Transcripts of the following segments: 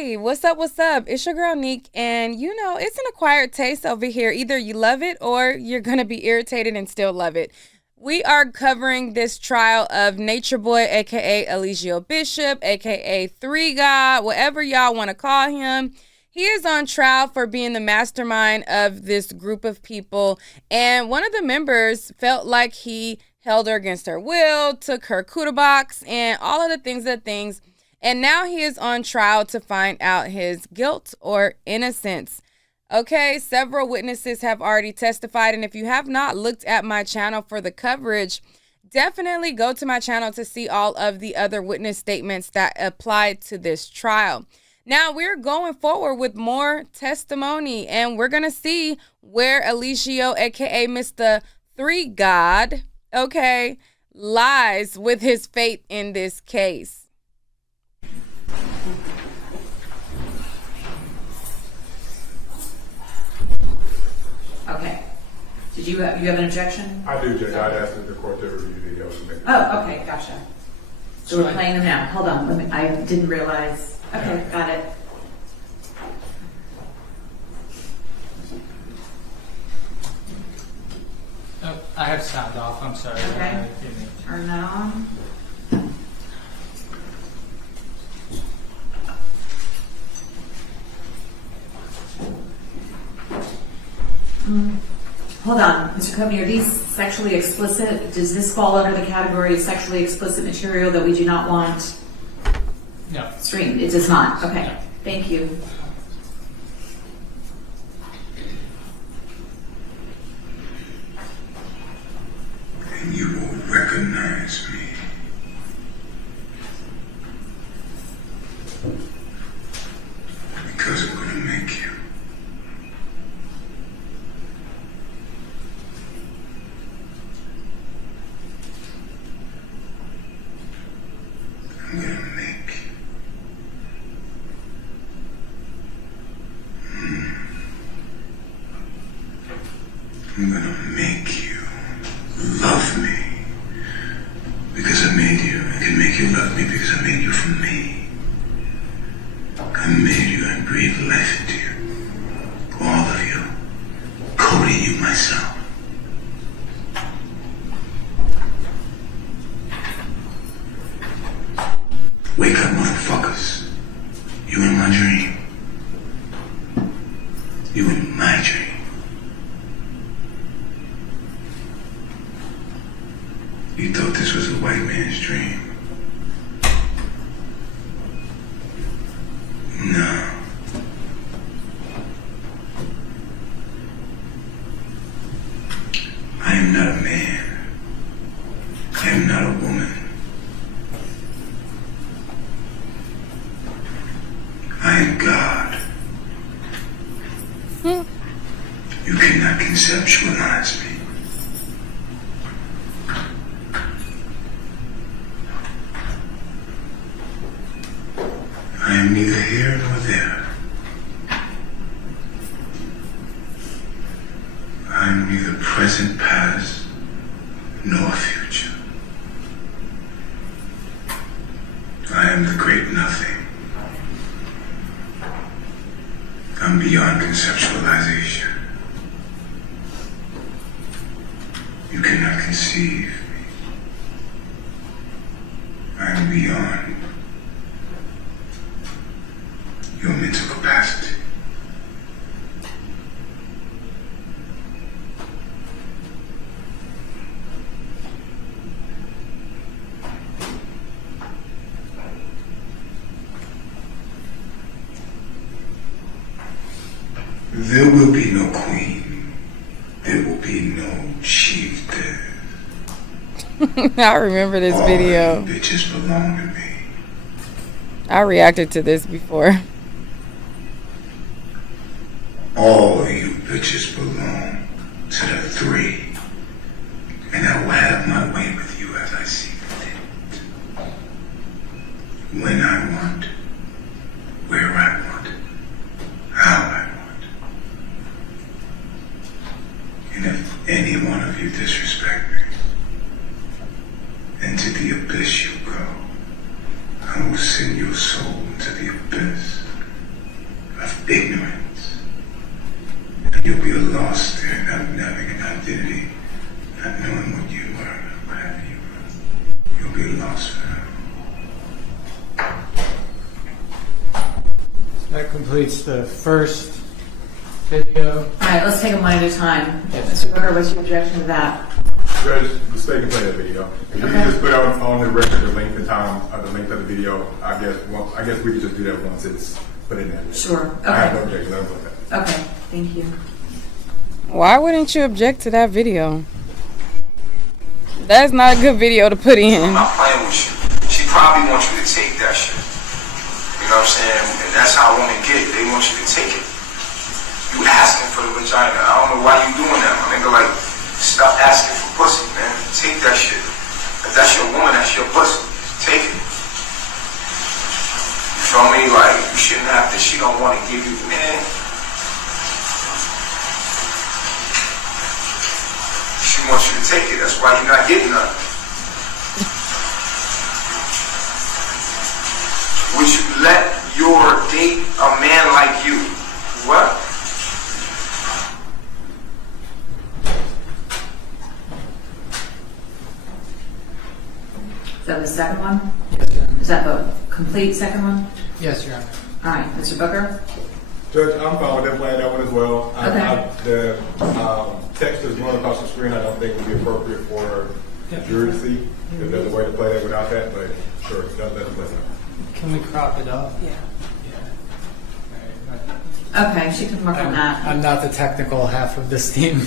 Hey, what's up? What's up? It's your girl Neek, and you know, it's an acquired taste over here. Either you love it or you're gonna be irritated and still love it. We are covering this trial of Nature Boy, aka Eligio Bishop, aka Three God, whatever y'all want to call him. He is on trial for being the mastermind of this group of people, and one of the members felt like he held her against her will, took her kuda box, and all of the things. And now he is on trial to find out his guilt or innocence. Okay, several witnesses have already testified. And if you have not looked at my channel for the coverage, definitely go to my channel to see all of the other witness statements that apply to this trial. Now we're going forward with more testimony, and we're going to see where Eligio, aka Mr. Three God, okay, lies with his fate in this case. Okay. Did you have an objection? I do, Judge. I'd ask that the court to review the videos and make. Oh, okay, gotcha. So we're playing them now. Hold on, I didn't realize. Okay, got it. Oh, I have sound off. I'm sorry. Okay. Turn that on. Hold on, Mr. Covey, are these sexually explicit? Does this fall under the category of sexually explicit material that we do not want No. streamed? It does not. Okay, No. thank you. And you will recognize me. Because I'm going to make you. I'm going to make you. I'm going to make you love me. Because I made you. I can make you love me because I made you for me. I made you and breathed life into you. All of you. Coding you myself. Wake up, motherfuckers. You in my dream. You in my dream. You thought this was a white man's dream. No. I am not a man. I am not a woman. I am God. You cannot conceptualize me. I am neither here nor there. I am neither present, past, nor future. I am the great nothing. I'm beyond conceptualization. You cannot conceive me. I am beyond your mental capacity. There will be no queen. There will be no chieftain. I remember this video. All you bitches belong to me. I reacted to this before. All you bitches belong to the three. And I will have my way with you as I see fit. When I want, where I want, how I want. And if any one of you disrespect me, into the abyss you go. I will send your soul into the abyss. identity, not knowing what you are, whatever you are. You'll be lost forever. That completes the first video. All right, let's take them one at a time. Mr. Booker, what's your objection to that? Judge, mistake and play that video. If you Okay. can just put on the record the length and time of the length of the video, I guess we could just do that once it's put in there. Sure. I have no Okay. objection. I don't like that. Okay, thank you. Why wouldn't you object to that video? That's not a good video to put in. I'm not playing with you. She probably wants you to take that shit. You know what I'm saying? And that's how women get. They want you to take it. You asking for the vagina. I don't know why you doing that, my nigga. Like, stop asking for pussy, man. Take that shit. If that's your woman, that's your pussy. Take it. You feel me? Like, you shouldn't have to. She don't want to give you, man. She wants you to take it. That's why you're not getting nothing. Would you let your date a man like you? What? Is that the second one? Yes, Your Honor. Is that the complete second one? Yes, Your Honor. All right, Mr. Booker? Judge, I'm fine with them playing that one as well. Okay. The text that's going across the screen, I don't think would be appropriate for the jury to see. If there's a way to play that without that, but sure, let them play that. Can we crop it up? Yeah. Okay, she can work on that. I'm not the technical half of this team.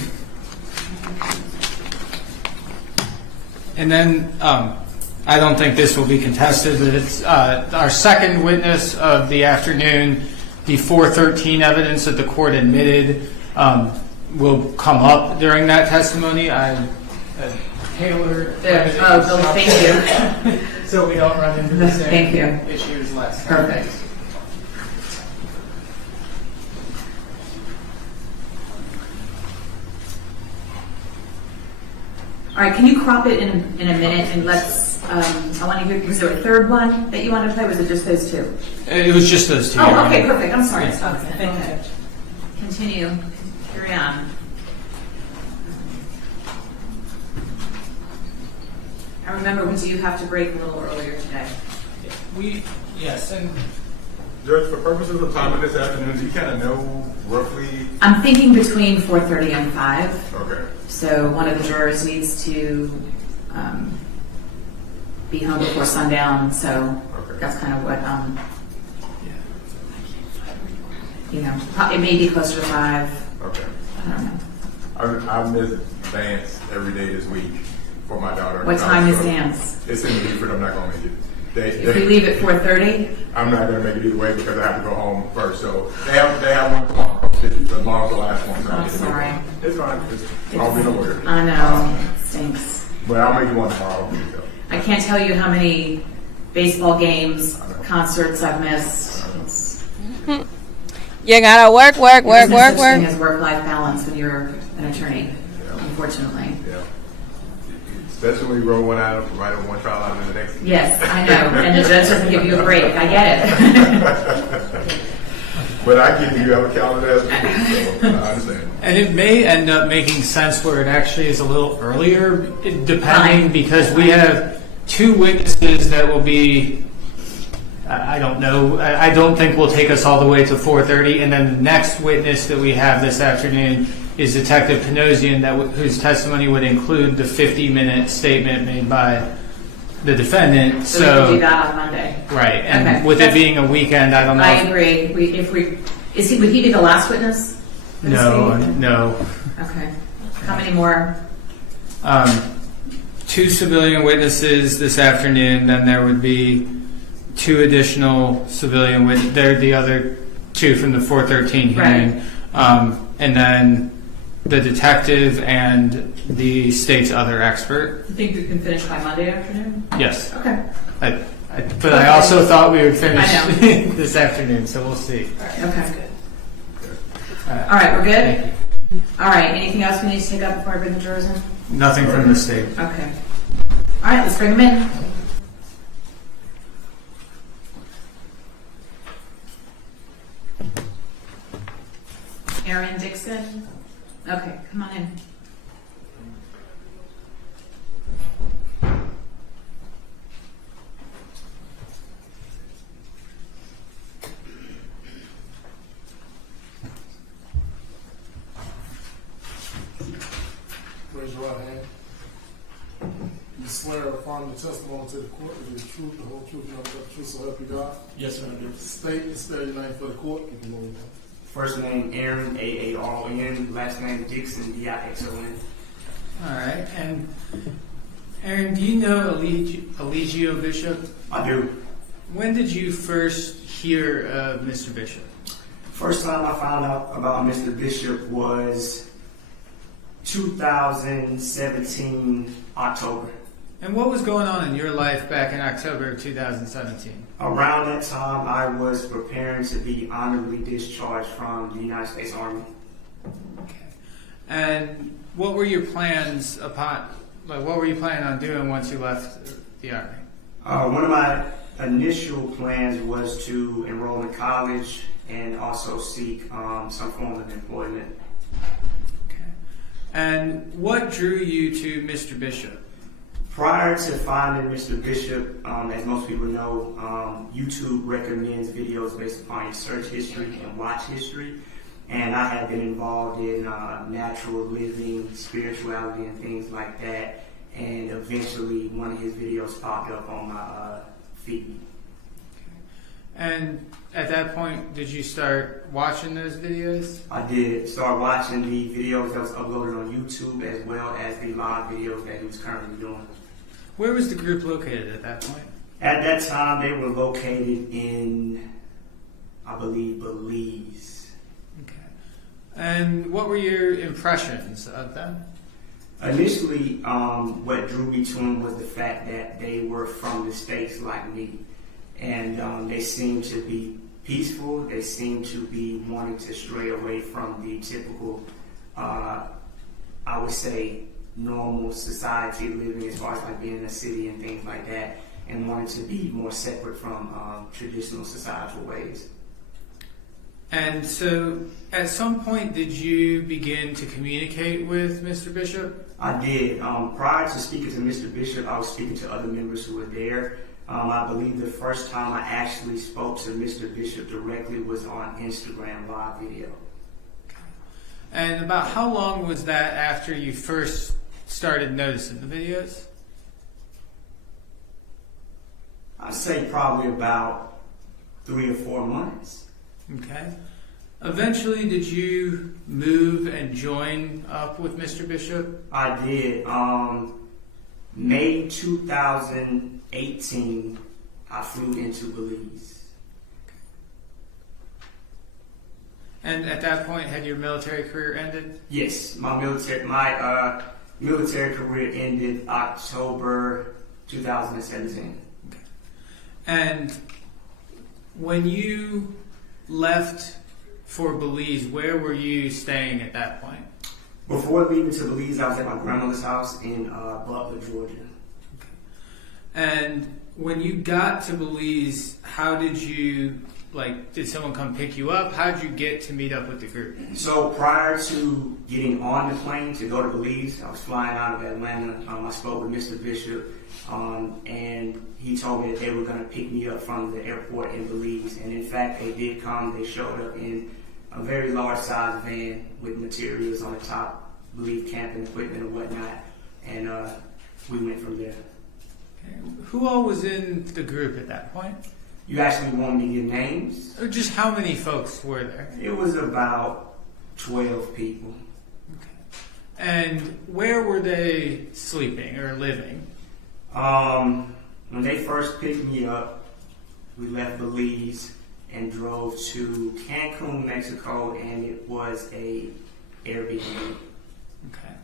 And then, I don't think this will be contested, but it's our second witness of the afternoon. The 413 evidence that the court admitted will come up during that testimony. I tailored There. Oh, Bill, thank you. so we don't run into the Thank same you. issues last time. Perfect. All right, can you crop it in a minute and let's, I want to hear, was there a third one that you wanted to play? Was it just those two? It was just those two. Your Oh, Honor. okay, perfect. I'm sorry. Okay. Continue. Carry on. I remember, do you have to break a little earlier today? Yes, and Judge, for purposes of time this afternoon, do you kind of know roughly? I'm thinking between 4:30 and 5. Okay. So one of the jurors needs to be home before sundown. So Okay. that's kind of what, you know, it may be closer to 5. Okay. I don't know. I miss dance every day this week for my daughter. What time is So dance? It's in Beaufort. I'm not going to make it. If we leave at 4:30, I'm not going to make it either way because I have to go home first. So they have one tomorrow. Tomorrow's the last one. So I I'm get to make it. sorry. It's fine. I'll be no worry. I know, it stinks. But I'll make you one tomorrow. I can't tell you how many baseball games, concerts I've missed. You gotta work. There's no such thing as work-life balance when you're an attorney, unfortunately. Yeah. Especially when you roll one out, right on one trial out of the next. Yes, I know, and the judge doesn't give you a break. I get it. But I give you have a calendar as well, so I understand. And it may end up making sense where it actually is a little earlier, depending, Fine. because we have two witnesses that will be, I don't know, I don't think will take us all the way to 4:30, and then the next witness that we have this afternoon is Detective Panosian, whose testimony would include the 50-minute statement made by the defendant. So we can do that on Monday. Right, and Okay. with it being a weekend, I don't know. I agree. Would he be the last witness? for this No, meeting? no. Okay. How many more? Two civilian witnesses this afternoon, then there would be two additional civilian witnesses. They're the other two from the 413 hearing. And then the detective and the state's other expert. You think we can finish by Monday afternoon? Yes. Okay. But I also thought we would finish I know. this afternoon, so we'll see. Okay. All right, we're Thank good? you. All right, anything else we need to take up before I bring the jurors in? Nothing from the state. Okay. All right, let's bring them in. Aaron DIXON. Okay, come on in. right hand. You swear or affirm the testimony to the court to be the truth, the whole truth, and nothing but the truth, so help you God. Yes, sir, I do. State and spell your name for the court. You can know your name. First name Aaron, Aaron. Last name DIXON, DIXON. All right. And Aaron, do you know Eligio Bishop? I do. When did you first hear of Mr. Bishop? First time I found out about Mr. Bishop was 2017 October. And what was going on in your life back in October of 2017? Around that time, I was preparing to be honorably discharged from the United States Army. Okay. And what were your plans what were you planning on doing once you left the Army? One of my initial plans was to enroll in college and also seek some form of employment. Okay. And what drew you to Mr. Bishop? Prior to finding Mr. Bishop, as most people know, YouTube recommends videos based upon your search history and watch history. And I have been involved in natural living, spirituality, and things like that. And eventually, one of his videos popped up on my feed. And at that point, did you start watching those videos? I did start watching the videos that was uploaded on YouTube as well as the live videos that he was currently doing. Where was the group located at that point? At that time, they were located in, I believe, Belize. Okay. And what were your impressions of them? Initially, what drew me to them was the fact that they were from the States like me. And they seemed to be peaceful. They seemed to be wanting to stray away from the typical, I would say, normal society living as far as like being in a city and things like that, and wanting to be more separate from traditional societal ways. And so, at some point, did you begin to communicate with Mr. Bishop? I did. Prior to speaking to Mr. Bishop, I was speaking to other members who were there. I believe the first time I actually spoke to Mr. Bishop directly was on Instagram live video. And about how long was that after you first started noticing the videos? I'd say probably about 3 or 4 months. Okay. Eventually, did you move and join up with Mr. Bishop? I did. May 2018, I flew into Belize. And at that point, had your military career ended? Yes, my military career ended October 2017. Okay. And when you left for Belize, where were you staying at that point? Before leaving to Belize, I was at my grandmother's house in Butler, Georgia. Okay. And when you got to Belize, how did you, did someone come pick you up? How did you get to meet up with the group? So prior to getting on the plane to go to Belize, I was flying out of Atlanta. I spoke with Mr. Bishop, and he told me that they were going to pick me up from the airport in Belize. And in fact, they did come. They showed up in a very large size van with materials on the top, I believe camping equipment and whatnot. And we went from there. Okay. Who all was in the group at that point? You actually want me to give names? Or just how many folks were there? It was about 12 people. Okay. And where were they sleeping or living? When they first picked me up, we left Belize and drove to Cancun, Mexico, and it was a Airbnb. Okay.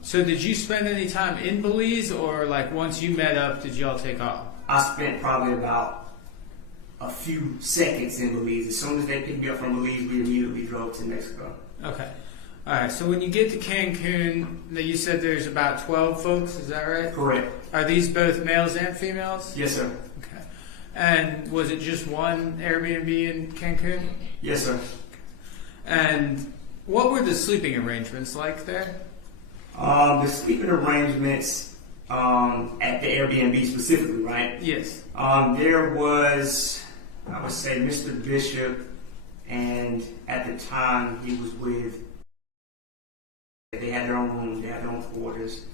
So did you spend any time in Belize, or once you met up, did y'all take off? I spent probably about a few seconds in Belize. As soon as they picked me up from Belize, we immediately drove to Mexico. Okay. All right. So when you get to Cancun, you said there's about 12 folks. Is that right? Correct. Are these both males and females? Yes, sir. Okay. And was it just one Airbnb in Cancun? Yes, sir. And what were the sleeping arrangements like there? The sleeping arrangements at the Airbnb specifically, right? Yes. There was, I would say, Mr. Bishop, and at the time he was with They had their own room, they had their own quarters.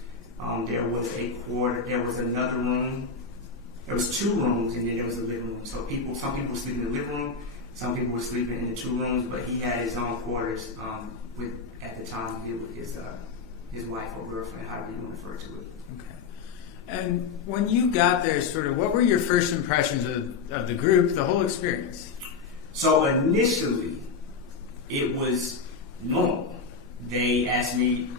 There was another room. There was 2 rooms, and then there was a living room. So some people were sleeping in the living room, some people were sleeping in the 2 rooms, but he had his own quarters at the time with his wife or girlfriend, however you want to refer to it. Okay. And when you got there, sort of, what were your first impressions of the group, the whole experience? So initially, it was normal. They asked me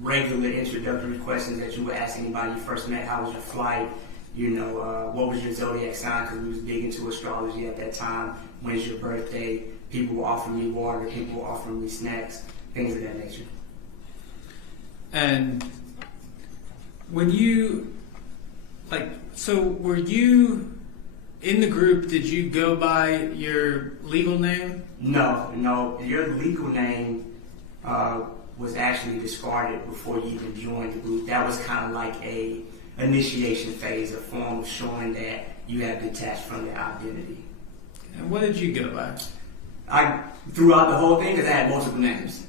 regular introductory questions that you would ask anybody you first met. How was your flight? What was your zodiac sign? Because we was big into astrology at that time. When's your birthday? People were offering me water. People were offering me snacks. Things of that nature. And when you, were you in the group, did you go by your legal name? No. Your legal name was actually discarded before you even joined the group. That was kind of like a initiation phase, a form of showing that you have detached from their identity. And what did you go by? I throughout the whole thing, because I had multiple names.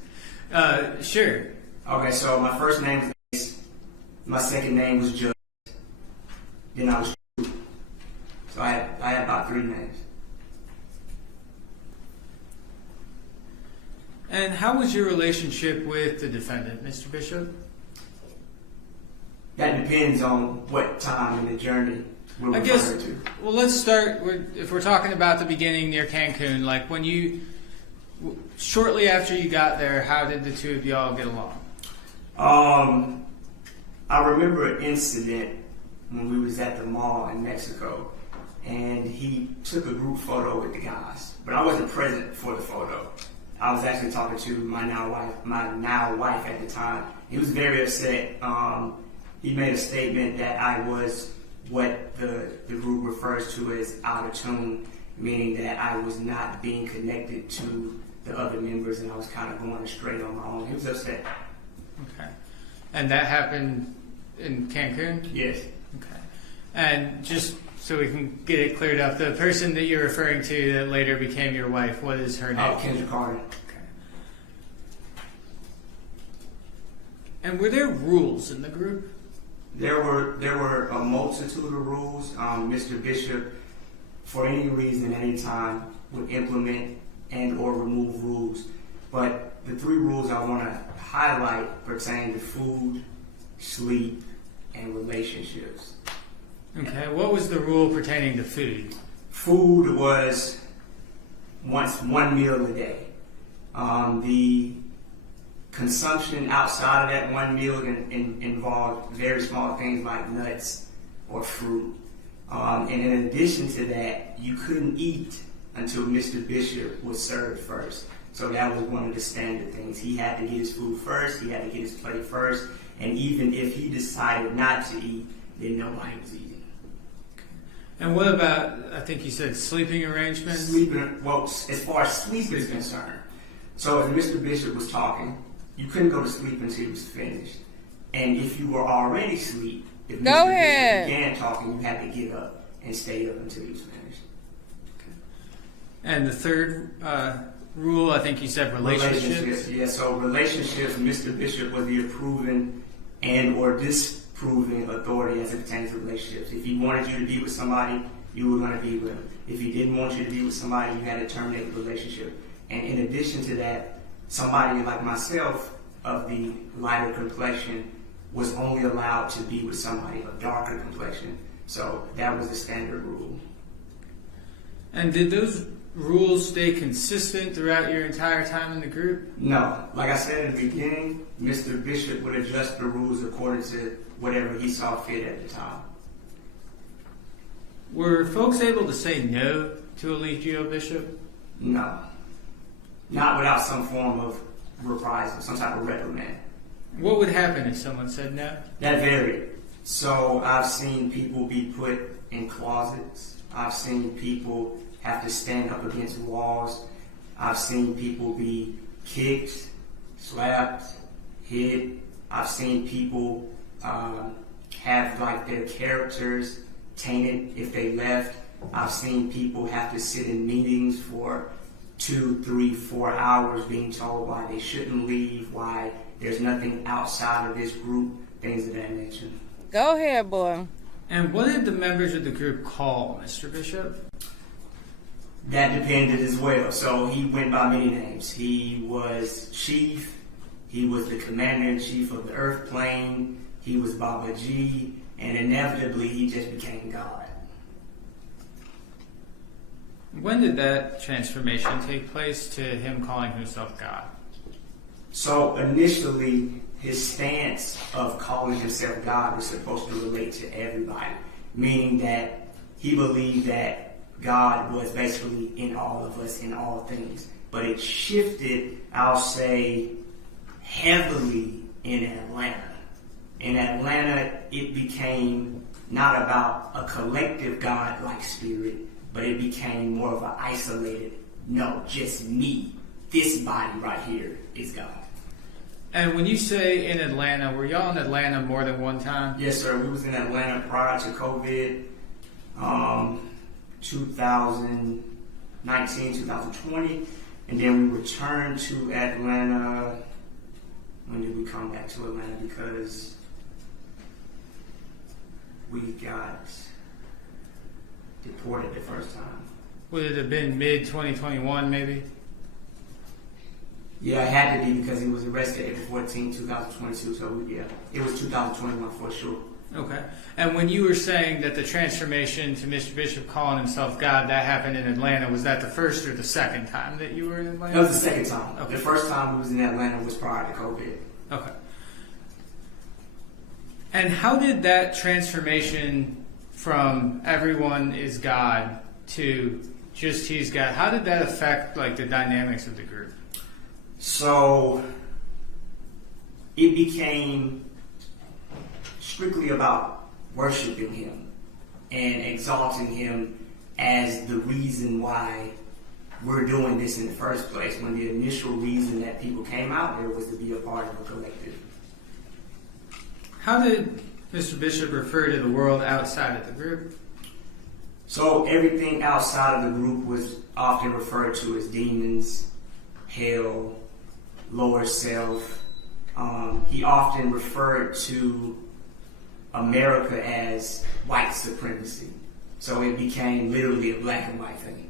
Sure. Okay, so my first name was Ace. My second name was Judge. Then I was True. So I had about 3 names. And how was your relationship with the defendant, Mr. Bishop? That depends on what time in the journey we're referring to. Well, let's start if we're talking about the beginning near Cancun, like when shortly after you got there, how did the 2 of y'all get along? I remember an incident when we was at the mall in Mexico, and he took a group photo with the guys, but I wasn't present for the photo. I was actually talking to my now wife at the time. He was very upset. He made a statement that I was what the group refers to as out of tune, meaning that I was not being connected to the other members, and I was kind of going straight on my own. He was upset. Okay. And that happened in Cancun? Yes. Okay. And just so we can get it cleared up, the person that you're referring to that later became your wife, what is her name? Kendra Carter. Okay. And were there rules in the group? There were a multitude of rules. Mr. Bishop, for any reason, any time, would implement and or remove rules. But the 3 rules I want to highlight pertain to food, sleep, and relationships. Okay, what was the rule pertaining to food? Food was one meal a day. The consumption outside of that 1 meal involved very small things like nuts or fruit. And in addition to that, you couldn't eat until Mr. Bishop was served first. So that was one of the standard things. He had to get his food first, he had to get his plate first, and even if he decided not to eat, then nobody was eating. And what about, I think you said sleeping arrangements? Well, as far as sleep is concerned, so if Mr. Bishop was talking, you couldn't go to sleep until he was finished. And if you were already asleep, if Mr. Bishop began talking, you had to get up and stay up until he was finished. Okay. And the third rule, I think you said relationships? Yeah, so relationships, Mr. Bishop was the approving and or disproving authority as it pertains to relationships. If he wanted you to be with somebody, you were going to be with him. If he didn't want you to be with somebody, you had to terminate the relationship. And in addition to that, somebody like myself of the lighter complexion was only allowed to be with somebody of darker complexion. So that was the standard rule. And did those rules stay consistent throughout your entire time in the group? No. Like I said in the beginning, Mr. Bishop would adjust the rules according to whatever he saw fit at the time. Were folks able to say no to Eligio Bishop? No. Not without some form of reprisal, some type of reprimand. What would happen if someone said no? That varied. So I've seen people be put in closets. I've seen people have to stand up against walls. I've seen people be kicked, slapped, hit. I've seen people have like their characters tainted if they left. I've seen people have to sit in meetings for 2, 3, 4 hours being told why they shouldn't leave, why There's nothing outside of this group, things of that nature. Go ahead, boy. And what did the members of the group call Mr. Bishop? That depended as well. So he went by many names. He was Chief. He was the Commander-in-Chief of the Earth Plane. He was Baba G. And inevitably, he just became God. When did that transformation take place to him calling himself God? So initially, his stance of calling himself God was supposed to relate to everybody, meaning that he believed that God was basically in all of us, in all things. But it shifted, I'll say, heavily in Atlanta. In Atlanta, it became not about a collective God-like spirit, but it became more of an isolated, no, just me. This body right here is God. And when you say in Atlanta, were y'all in Atlanta more than one time? Yes, sir. We was in Atlanta prior to COVID, 2019, 2020. And then we returned to Atlanta. When did we come back to Atlanta? Because we got deported the first time. Would it have been mid-2021 maybe? Yeah, it had to be because he was arrested April 14, 2022. So yeah, it was 2021 for sure. Okay. And when you were saying that the transformation to Mr. Bishop calling himself God, that happened in Atlanta, was that the first or the second time that you were in Atlanta? That was the second time. Okay. The first time we was in Atlanta was prior to COVID. Okay. And how did that transformation from everyone is God to just he's God, how did that affect like the dynamics of the group? So it became strictly about worshiping him and exalting him as the reason why we're doing this in the first place, when the initial reason that people came out there was to be a part of a collective. How did Mr. Bishop refer to the world outside of the group? So everything outside of the group was often referred to as demons, hell, lower self. He often referred to America as white supremacy. So it became literally a black and white thing.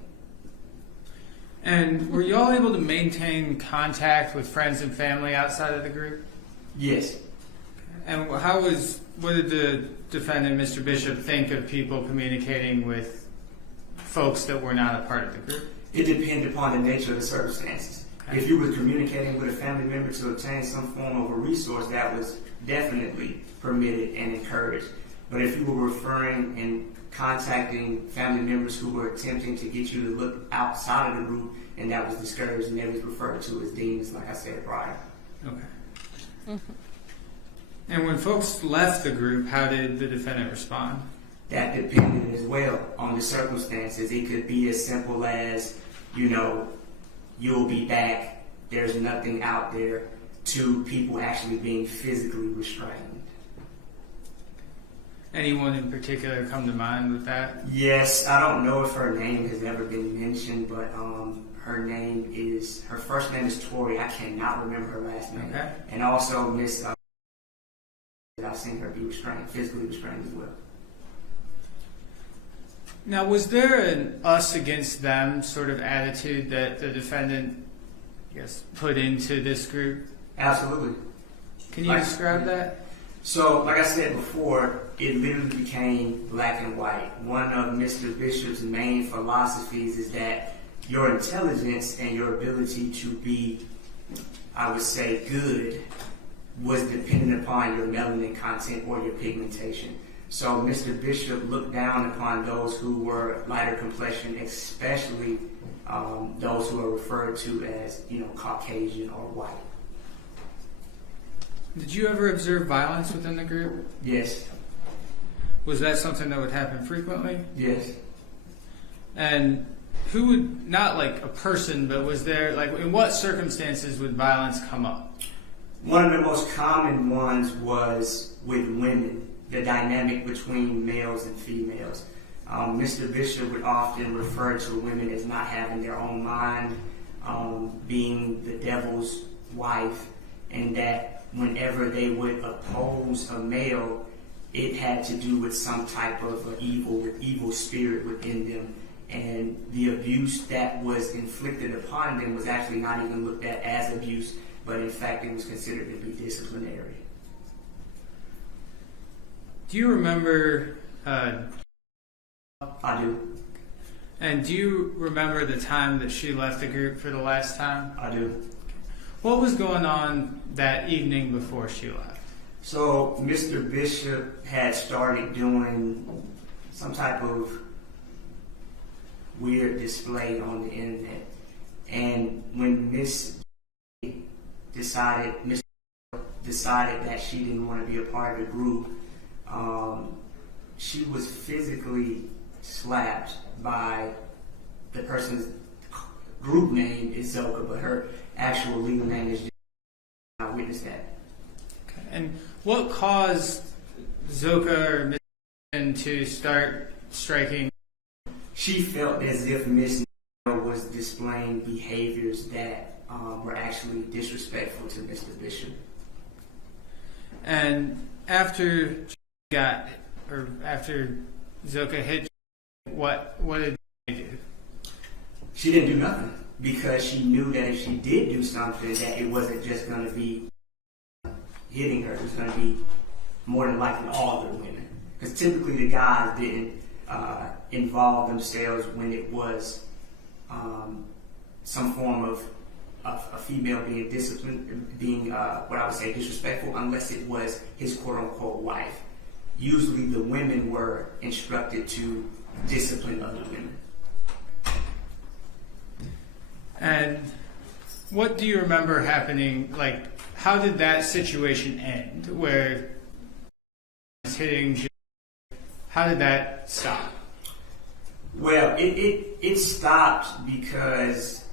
And were y'all able to maintain contact with friends and family outside of the group? Yes. And what did the defendant, Mr. Bishop, think of people communicating with folks that were not a part of the group? It depended upon the nature of the circumstances. Okay. If you were communicating with a family member to obtain some form of a resource, that was definitely permitted and encouraged. But if you were referring and contacting family members who were attempting to get you to look outside of the group, and that was discouraged, and that was referred to as demons, like I said prior. Okay. Mm-hmm. And when folks left the group, how did the defendant respond? That depended as well on the circumstances. It could be as simple as, you'll be back, there's nothing out there, to people actually being physically restrained. Anyone in particular come to mind with that? Yes, I don't know if her name has ever been mentioned, but her first name is Tori. I cannot remember her last name. Okay. And also Miss, I've seen her be restrained, physically restrained as well. Now, was there an us against them sort of attitude that the defendant, put into this group? Absolutely. Can you describe that? So, like I said before, it literally became black and white. One of Mr. Bishop's main philosophies is that your intelligence and your ability to be, I would say, good was dependent upon your melanin content or your pigmentation. So Mr. Bishop looked down upon those who were lighter complexion, especially those who are referred to as, Caucasian or white. Did you ever observe violence within the group? Yes. Was that something that would happen frequently? Yes. And who would, not like a person, but was there, like, in what circumstances would violence come up? One of the most common ones was with women, the dynamic between males and females. Mr. Bishop would often refer to women as not having their own mind, being the devil's wife, and that whenever they would oppose a male, it had to do with some type of evil spirit within them. And the abuse that was inflicted upon them was actually not even looked at as abuse, but in fact it was considered to be disciplinary. Do you remember? I do. And do you remember the time that she left the group for the last time? I do. What was going on that evening before she left? So Mr. Bishop had started doing some type of weird display on the internet. And when Miss decided that she didn't want to be a part of the group, she was physically slapped by the person's group name is Zoka, but her actual legal name is just, I witnessed that. Okay. And what caused Zoka or Miss to start striking? She felt as if Miss was displaying behaviors that were actually disrespectful to Mr. Bishop. And after Zoka hit, what did she do? She didn't do nothing because she knew that if she did do something, that it wasn't just going to be hitting her. It was going to be more than likely all the women. Because typically the guys didn't involve themselves when it was some form of a female being disciplined, being what I would say disrespectful, unless it was his quote-unquote wife. Usually the women were instructed to discipline other women. And what do you remember happening? Like, how did that situation end? Where hitting? How did that stop? Well, it stopped because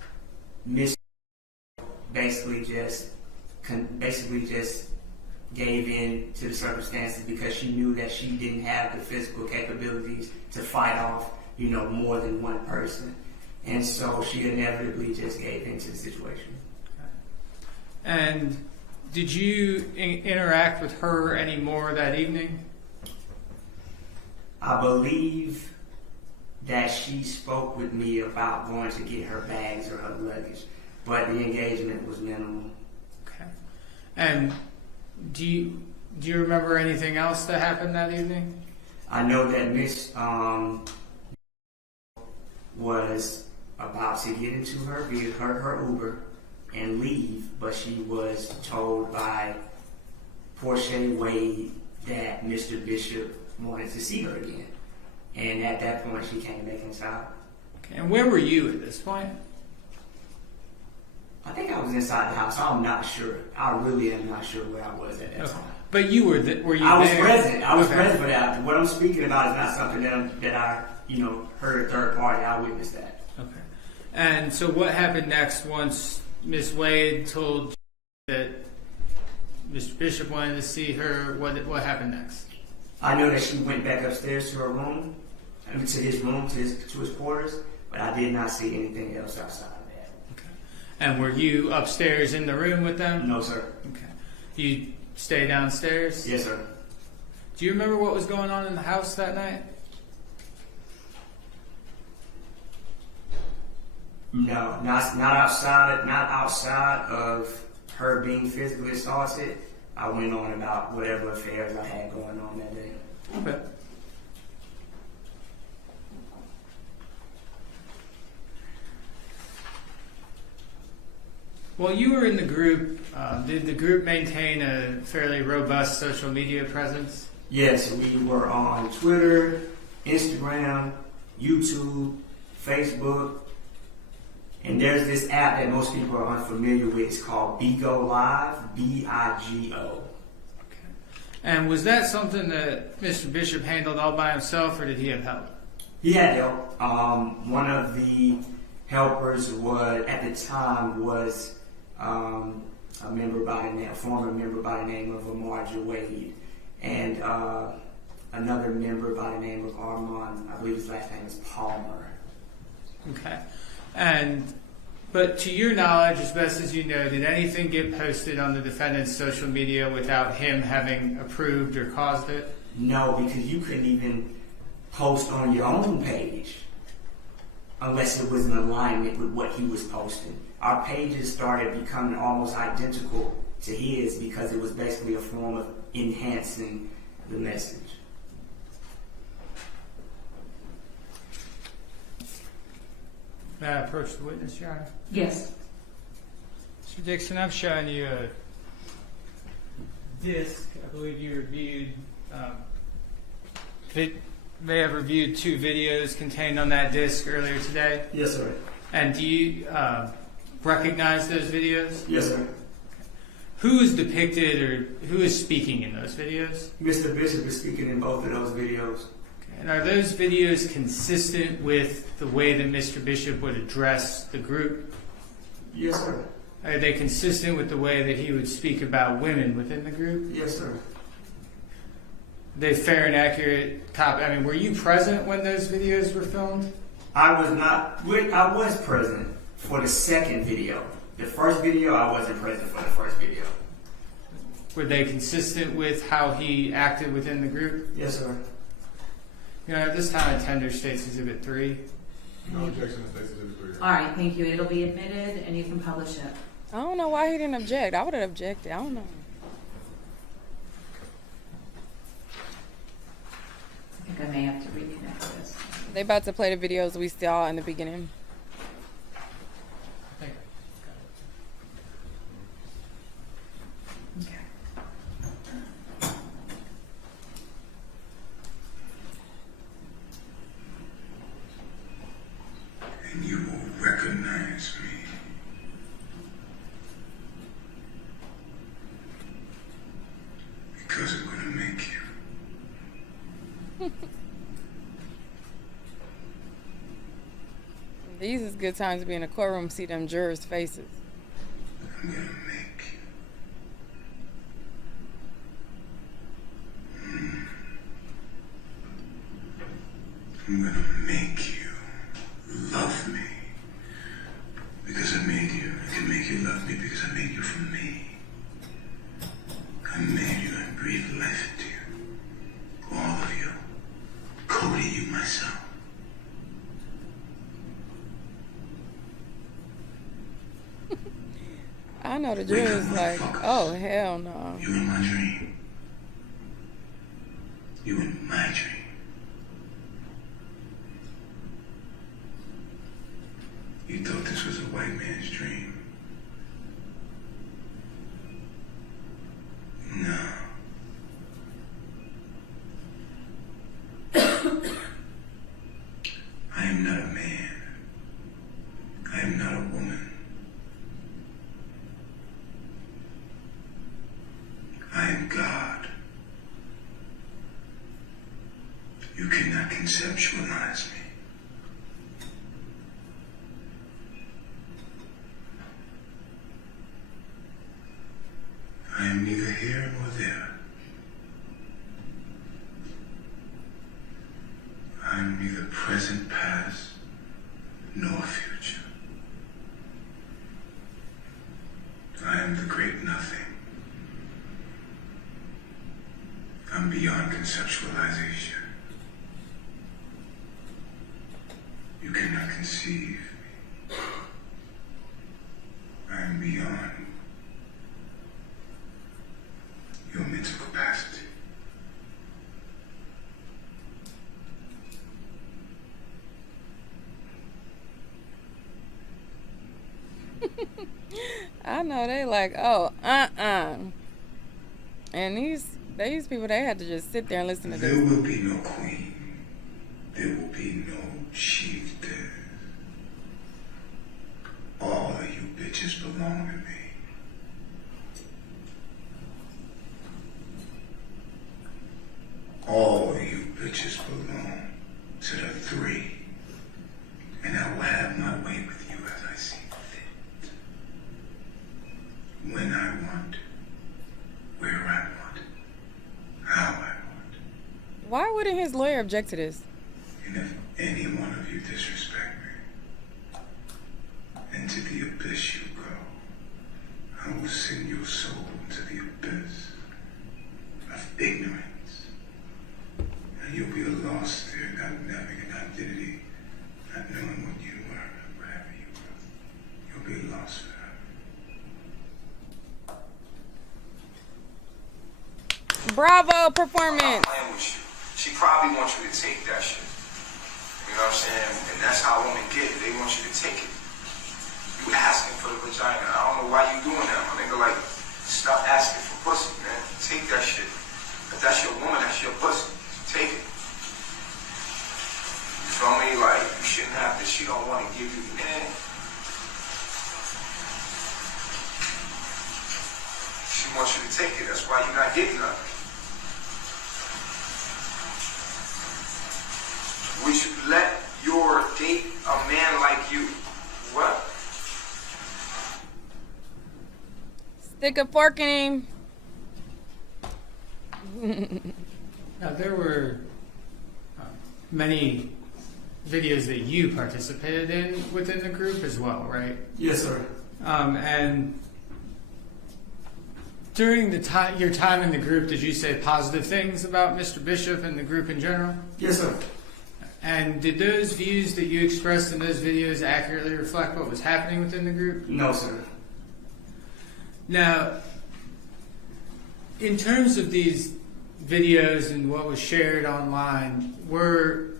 Miss basically just gave in to the circumstances because she knew that she didn't have the physical capabilities to fight off, more than one person. And so she inevitably just gave in to the situation. And did you interact with her anymore that evening? I believe that she spoke with me about going to get her bags or her luggage, but the engagement was minimal. Okay. And do you remember anything else that happened that evening? I know that Miss was about to get into her Uber and leave, but she was told by Portia Wade that Mr. Bishop wanted to see her again. And at that point, she came back inside. Okay. And where were you at this point? I think I was inside the house. I'm not sure. I really am not sure where I was at that Okay. time. But you were were you I was there? present. I was Okay. present for that. What I'm speaking about is not something that I heard a third party. I witnessed that. Okay. And so what happened next once Miss Wade told that Mr. Bishop wanted to see her? What happened next? I know that she went back upstairs to her room, to his room, to his quarters, but I did not see anything else outside of that. Okay. And were you upstairs in the room with them? No, sir. Okay. You stay downstairs? Yes, sir. Do you remember what was going on in the house that night? No, not outside of her being physically assaulted. I went on about whatever affairs I had going on that day. Okay. Well, you were in the group. Did the group maintain a fairly robust social media presence? Yes, we were on Twitter, Instagram, YouTube, Facebook, and there's this app that most people are unfamiliar with. It's called Bigo Live, B-I-G-O. Okay. And was that something that Mr. Bishop handled all by himself, or did he have help? He had help. One of the helpers at the time was a former member by the name of Amarja Wade, and another member by the name of Armand. I believe his last name is Palmer. Okay. And But to your knowledge, as best as you know, did anything get posted on the defendant's social media without him having approved or caused it? No, because you couldn't even post on your own page unless it was in alignment with what he was posting. Our pages started becoming almost identical to his because it was basically a form of enhancing the message. May I approach the witness, Your Honor? Yes. Mr. Dixon, I've shown you a disc. I believe you reviewed, may have reviewed 2 videos contained on that disc earlier today. Yes, sir. And do you recognize those videos? Yes, sir. Who is depicted or who is speaking in those videos? Mr. Bishop is speaking in both of those videos. And are those videos consistent with the way that Mr. Bishop would address the group? Yes, sir. Are they consistent with the way that he would speak about women within the group? Yes, sir. They fair and accurate copy. I mean, were you present when those videos were filmed? I was not. I was present for the second video. The first video, I wasn't present for the first video. Were they consistent with how he acted within the group? Yes, sir. You know, at this time, I tender States Exhibit 3. No objection to State's Exhibit 3. All right, thank you. It'll be admitted and you can publish it. I don't know why he didn't object. I would have objected. I don't know. I think I may have to reconnect this. They about to play the videos we saw in the beginning. I think Okay. And you will recognize me. Because I'm going to make you. These is good times to be in a courtroom, see them jurors' faces. I'm going to make you. I'm going to make you love me. Because I made you. I can make you love me because I made you from me. I made you and breathed life into you. All of you. Coded you myself. I know the jurors like, oh, hell no. You in my dream. You in my dream. You thought this was a white man's dream. No. I am not a man. I am not a woman. I am God. You cannot conceptualize me. I am neither here nor there. I am neither present, past, nor future. I am the great nothing. I'm beyond conceptualization. You cannot conceive me. I am beyond your mental capacity. I know they like, oh, and these people, they had to just sit there and listen to There this. will be no queen. There will be no chieftain. All of you bitches belong to me. All of you bitches belong to the 3. And I will have my way with you as I see fit. When I want, where I want, how I want. Why wouldn't his lawyer object to this? And if any one of you disrespect me, then today the abyss you go. I will send your soul into the abyss of ignorance. And you'll be lost there, not having an identity, not knowing what you are, wherever you go. You'll be lost forever. Bravo performance. Playing with you. She probably wants you to take that shit. You know what I'm saying? And that's how women get. They want you to take it. You asking for the vagina. I don't know why you doing that, my nigga. Like, stop asking for pussy, man. Take that shit. If that's your woman, that's your pussy. Take it. You feel me? Like, you shouldn't have this. She don't want to give you, man. She wants you to take it. That's why you're not getting nothing. We should let your date a man like you. What? Stick a fork in him. Now, there were many videos that you participated in within the group as well, right? Yes, sir. And during the your time in the group, did you say positive things about Mr. Bishop and the group in general? Yes, sir. And did those views that you expressed in those videos accurately reflect what was happening within the group? No, sir. Now, in terms of these videos and what was shared online, were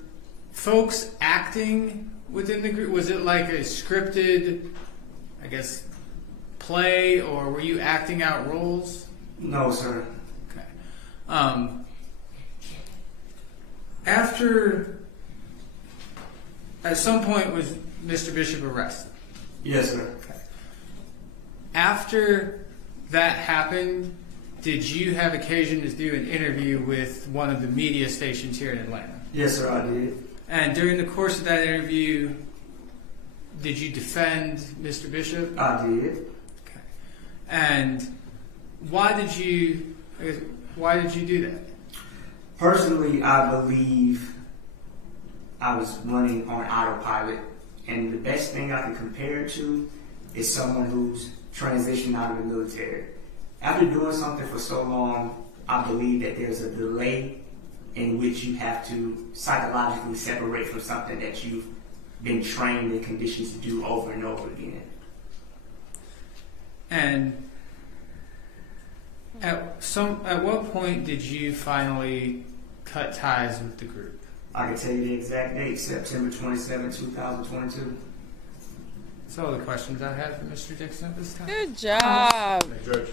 folks acting within the group? Was it like a scripted, I guess, play, or were you acting out roles? No, sir. Okay. At some point, was Mr. Bishop arrested? Yes, sir. Okay. After that happened, did you have occasion to do an interview with one of the media stations here in Atlanta? Yes, sir, I did. And during the course of that interview, did you defend Mr. Bishop? I did. Okay. And why did you do that? Personally, I believe I was running on autopilot, and the best thing I can compare it to is someone who's transitioned out of the military. After doing something for so long, I believe that there's a delay in which you have to psychologically separate from something that you've been trained and conditioned to do over and over again. And at what point did you finally cut ties with the group? I can tell you the exact date, September 27, 2022. That's all the questions I had for Mr. Dixon at this time. Good job. Hey, Judge.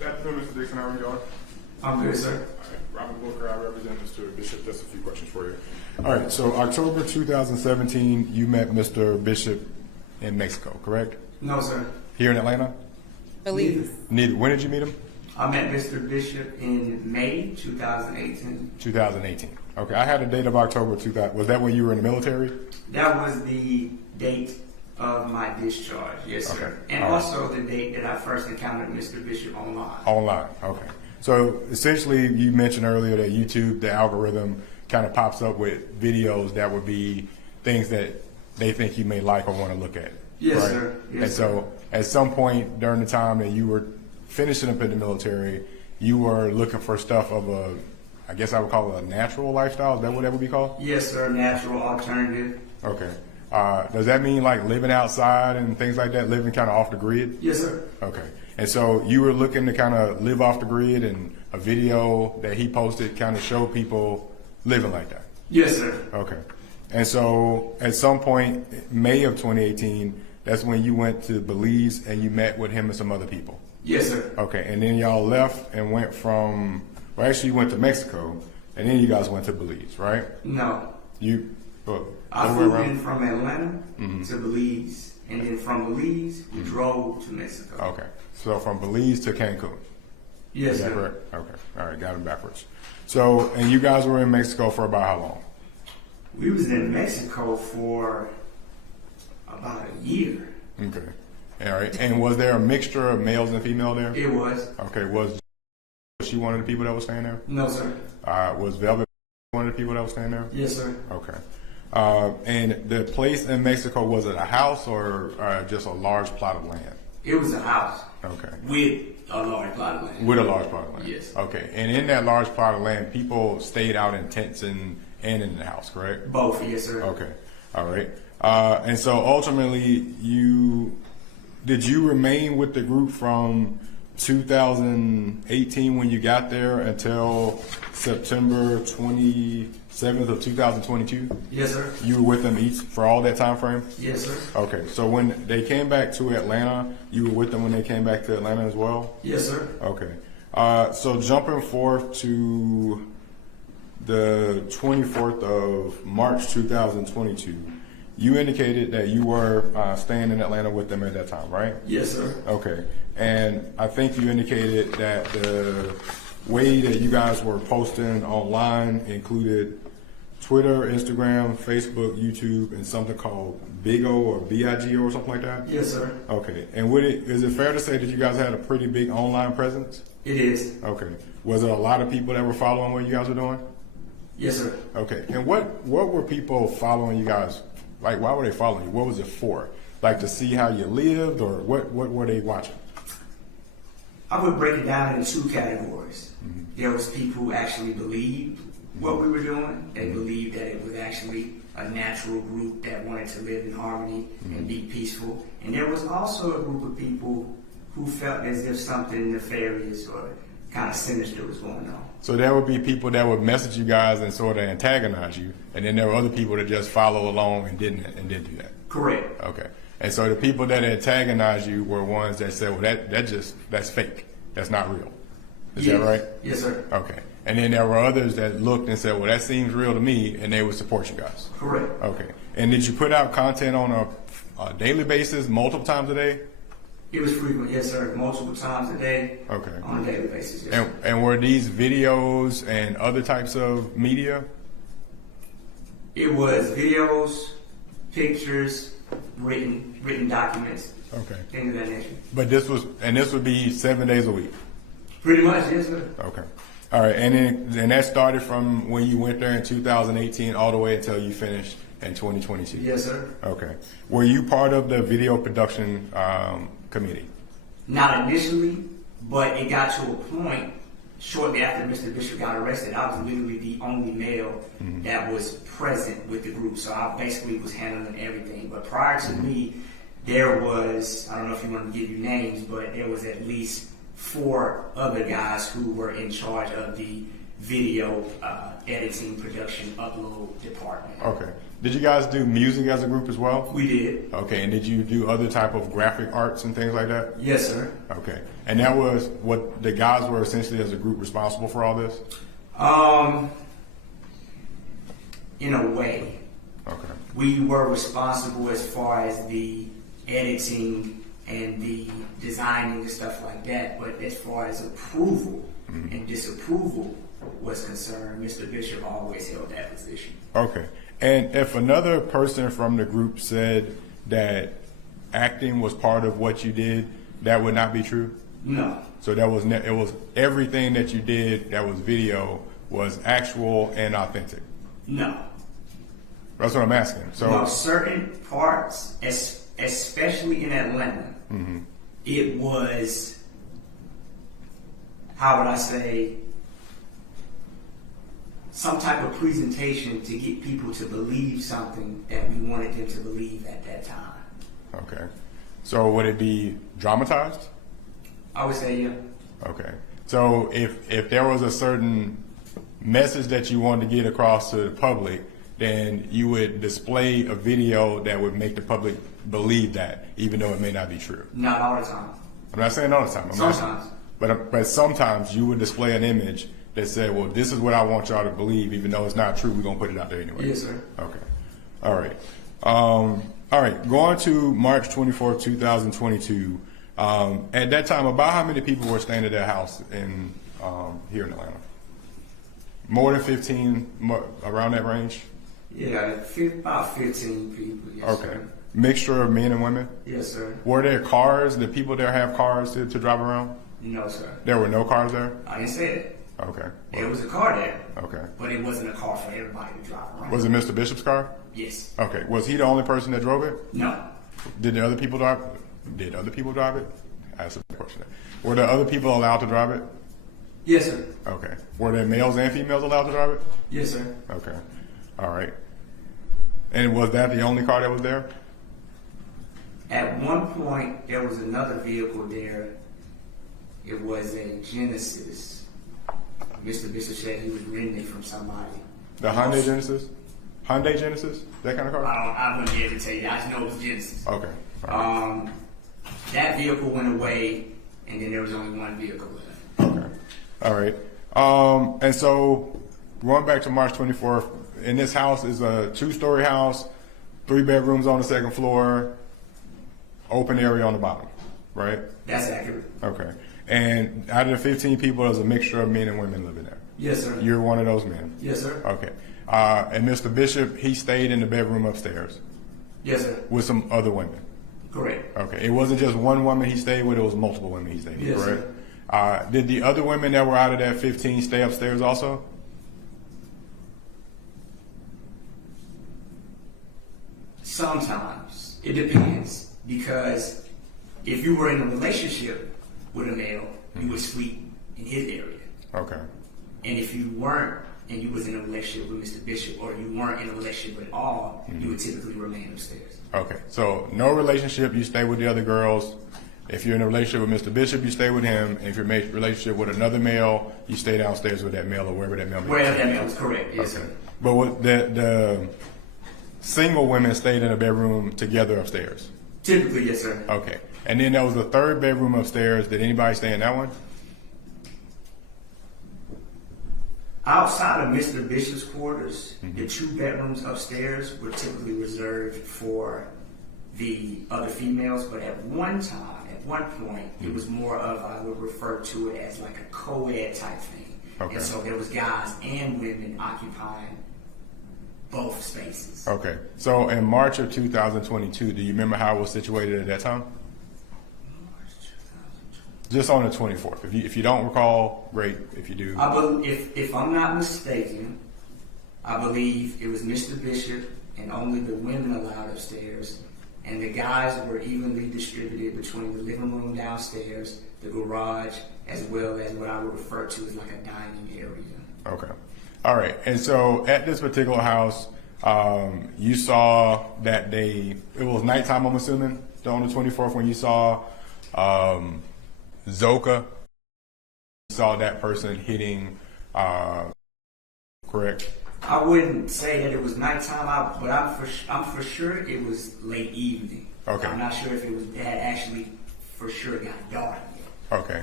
That's Mr. Dixon. How are you doing? I'm good, sir. All right. Robert Booker, I represent Mr. Bishop. Just a few questions for you. All right. So October 2017, you met Mr. Bishop in Mexico, correct? No, sir. Here in Atlanta? Believe. Neither. When did you meet him? I met Mr. Bishop in May 2018. 2018. Okay. I had a date of October 2000. Was that when you were in the military? That was the date of my discharge, yes, sir. Okay. And All right. also the date that I first encountered Mr. Bishop online. Online. Okay. So essentially, you mentioned earlier that YouTube, the algorithm, kind of pops up with videos that would be things that they think you may like or want to look at. Yes, right? sir. Yes, and so at some point during the time that you were finishing up in the military, you were looking for stuff of a, I guess I would call it a natural lifestyle. Is that what that would be called? Yes, sir. Natural alternative. Okay. Does that mean like living outside and things like that, living kind of off the grid? Yes, sir. Okay. And so you were looking to kind of live off the grid, and a video that he posted kind of showed people living like that. Yes, sir. Okay. And so at some point, May of 2018, that's when you went to Belize and you met with him and some other people. Yes, sir. Okay. And then y'all left and went from, well, actually you went to Mexico, and then you guys went to Belize, right? No. I flew in from Atlanta to Belize, and then from Belize, we drove to Mexico. Okay. So from Belize to Cancun. Yes, Is that sir. correct? Okay. All right. Got it backwards. So, and you guys were in Mexico for about how long? We was in Mexico for about a year. Okay. All right. And was there a mixture of males and female there? It was. Okay. Was she one of the people that was staying there? No, sir. Was Velvet one of the people that was staying there? Yes, sir. Okay. And the place in Mexico, was it a house or just a large plot of land? It was a house. Okay. With a large plot of land. With a large plot of land? Yes. Okay. And in that large plot of land, people stayed out in tents and in the house, correct? Both, yes, sir. Okay. All right. And so ultimately, did you remain with the group from 2018 when you got there until September 27th of 2022? Yes, sir. You were with them each for all that time frame? Yes, sir. Okay. So when they came back to Atlanta, you were with them when they came back to Atlanta as well? Yes, sir. Okay. So jumping forth to the 24th of March 2022, you indicated that you were staying in Atlanta with them at that time, right? Yes, sir. Okay. And I think you indicated that the way that you guys were posting online included Twitter, Instagram, Facebook, YouTube, and something called Bigo or BIG or something like that? Yes, sir. Okay. And is it fair to say that you guys had a pretty big online presence? It is. Okay. Was there a lot of people that were following what you guys were doing? Yes, sir. Okay. And what were people following you guys? Like, why were they following you? What was it for? Like to see how you lived, or what were they watching? I would break it down into two categories. Mm-hmm. There was people who actually believed what we were doing. They believed that it was actually a natural group that wanted to live in harmony and be peaceful. And there was also a group of people who felt as if something nefarious or kind of sinister was going on. So there would be people that would message you guys and sort of antagonize you, and then there were other people that just follow along and didn't do that. Correct. Okay. And so the people that antagonized you were ones that said, well, that's fake. That's not real. Is that right? Yes, sir. Okay. And then there were others that looked and said, well, that seems real to me, and they would support you guys. Correct. Okay. And did you put out content on a daily basis, multiple times a day? It was frequent, yes, sir. Multiple times a day. Okay. On a daily basis, yes, sir. And were these videos and other types of media? It was videos, pictures, written documents. Okay. Things of that nature. But this would be 7 days a week? Pretty much, yes, sir. Okay. All right. And that started from when you went there in 2018 all the way until you finished in 2022? Yes, sir. Okay. Were you part of the video production committee? Not initially, but it got to a point shortly after Mr. Bishop got arrested. I was literally the only male that was present with the group, so I basically was handling everything. But prior to me, there was, I don't know if you want to give you names, but there was at least 4 other guys who were in charge of the video editing, production, upload department. Okay. Did you guys do music as a group as well? We did. Okay. And did you do other type of graphic arts and things like that? Yes, sir. Okay. And that was what the guys were essentially as a group responsible for all this? In a way. Okay. We were responsible as far as the editing and the designing and stuff like that, but as far as approval and disapproval was concerned, Mr. Bishop always held that position. Okay. And if another person from the group said that acting was part of what you did, that would not be true? No. So that was it was everything that you did that was video was actual and authentic? No. That's what I'm asking. So no, certain parts, especially in Atlanta, it was, how would I say, some type of presentation to get people to believe something that we wanted them to believe at that time. Okay. So would it be dramatized? I would say, yeah. Okay. So if there was a certain message that you wanted to get across to the public, then you would display a video that would make the public believe that, even though it may not be true. Not all the time. I'm not saying all the time. Sometimes. But sometimes you would display an image that said, well, this is what I want y'all to believe, even though it's not true, we're going to put it out there anyway. Yes, sir. Okay. All right. All right. Going to March 24th, 2022, at that time, about how many people were staying at that house in here in Atlanta? More than 15, around that range? Yeah, about 15 people, yes, okay. Sir. Mixture of men and women? Yes, sir. Were there cars? Did people there have cars to drive around? No, sir. There were no cars there? I didn't say it. Okay. There was a car there. Okay. But it wasn't a car for everybody to drive around. Was it Mr. Bishop's car? Yes. Okay. Was he the only person that drove it? No. Did the other people drive? Did other people drive it? Ask the question. Were the other people allowed to drive it? Yes, sir. Okay. Were there males and females allowed to drive it? Yes, sir. Okay. All right. And was that the only car that was there? At one point, there was another vehicle there. It was a Genesis. Mr. Bishop said he was renting it from somebody. The Hyundai Genesis? Hyundai Genesis? That kind of car? I wouldn't be able to tell you. I just know it was Genesis. Okay. All right. That vehicle went away, and then there was only one vehicle left. Okay. All right. And so going back to March 24th, in this house is a 2-story house, 3 bedrooms on the 2nd floor, open area on the bottom, right? That's accurate. Okay. And out of the 15 people, there's a mixture of men and women living there. Yes, sir. You're one of those men. Yes, sir. Okay. And Mr. Bishop, he stayed in the bedroom upstairs Yes, sir. with some other women. Correct. Okay. It wasn't just one woman he stayed with, it was multiple women he stayed with, Yes, correct? sir. Did the other women that were out of that 15 stay upstairs also? Sometimes. It depends. Because if you were in a relationship with a male, you would sleep in his area. Okay. And if you weren't, and you was in a relationship with Mr. Bishop, or you weren't in a relationship at all, you would typically remain upstairs. Okay. So no relationship, you stay with the other girls. If you're in a relationship with Mr. Bishop, you stay with him. And if you're in a relationship with another male, you stay downstairs with that male or wherever that male is. Wherever that male is, correct. Yes, Okay. sir. But what the single women stayed in a bedroom together upstairs. Typically, yes, sir. Okay. And then there was a 3rd bedroom upstairs. Did anybody stay in that one? Outside of Mr. Bishop's quarters, the 2 bedrooms upstairs were typically reserved for the other females, but at one point, it was more of, I would refer to it as like a co-ed type thing. Okay. And so there was guys and women occupying both spaces. Okay. So in March of 2022, do you remember how it was situated at that time? Just on the 24th. If you don't recall, great. If you do, If I'm not mistaken, I believe it was Mr. Bishop and only the women allowed upstairs, and the guys were evenly distributed between the living room downstairs, the garage, as well as what I would refer to as like a dining area. okay. All right. And so at this particular house, you saw that it was nighttime, I'm assuming, on the 24th when you saw Zoka. You saw that person hitting, correct? I wouldn't say that it was nighttime, but I'm for sure it was late evening. Okay. I'm not sure if it had actually for sure got dark yet. Okay.